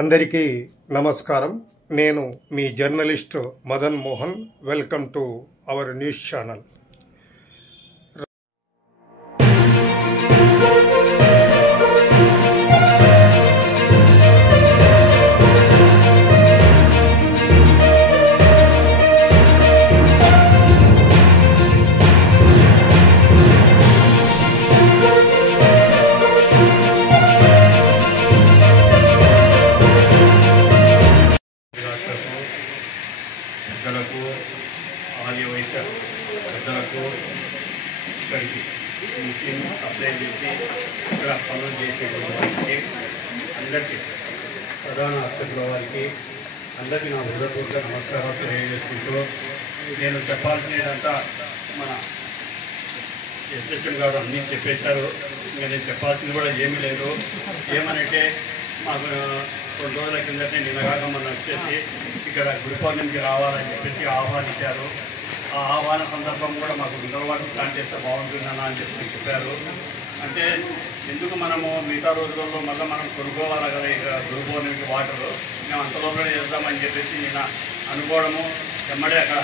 అందరికీ నమస్కారం. నేను మీ journalist Madan Mohan. Welcome to our news channel. పెద్దలకు ఆలయ వైద్య పెద్దలకు ఇక్కడికి మిషన్ అప్లై చేసి ఇక్కడ పనులు చేసేటువంటి వారికి అందరికీ ప్రధాన అర్చకుల వారికి అందరికీ నా హృదయపూర్వక నమస్కారాలు తెలియజేసుకుంటూ నేను చెప్పాల్సినదంతా మన ఎస్ఎస్ఎం గారు అన్నీ చెప్పేశారు. ఇంకా నేను చెప్పాల్సింది కూడా ఏమీ లేదు. ఏమనంటే మాకు 2 రోజుల కిందటే నిన్నగాక మనం వచ్చేసి ఇక్కడ గుడి పౌర్ణమికి రావాలని చెప్పేసి ఆహ్వానించారు. ఆ ఆహ్వాన సందర్భం కూడా మాకు మినరల్ వాటర్ ప్లాంట్ చేస్తే బాగుంటుందన్నా అని చెప్పారు. అంటే ఎందుకు మనము మిగతా రోజులలో మళ్ళీ మనం కొనుక్కోవాలి కదా ఇక గుడి పౌర్ణమికి వాటరు, మేము అంతలోపలే చేద్దామని చెప్పేసి నిన్న అనుకోవడము. ఎమ్మడే అక్కడ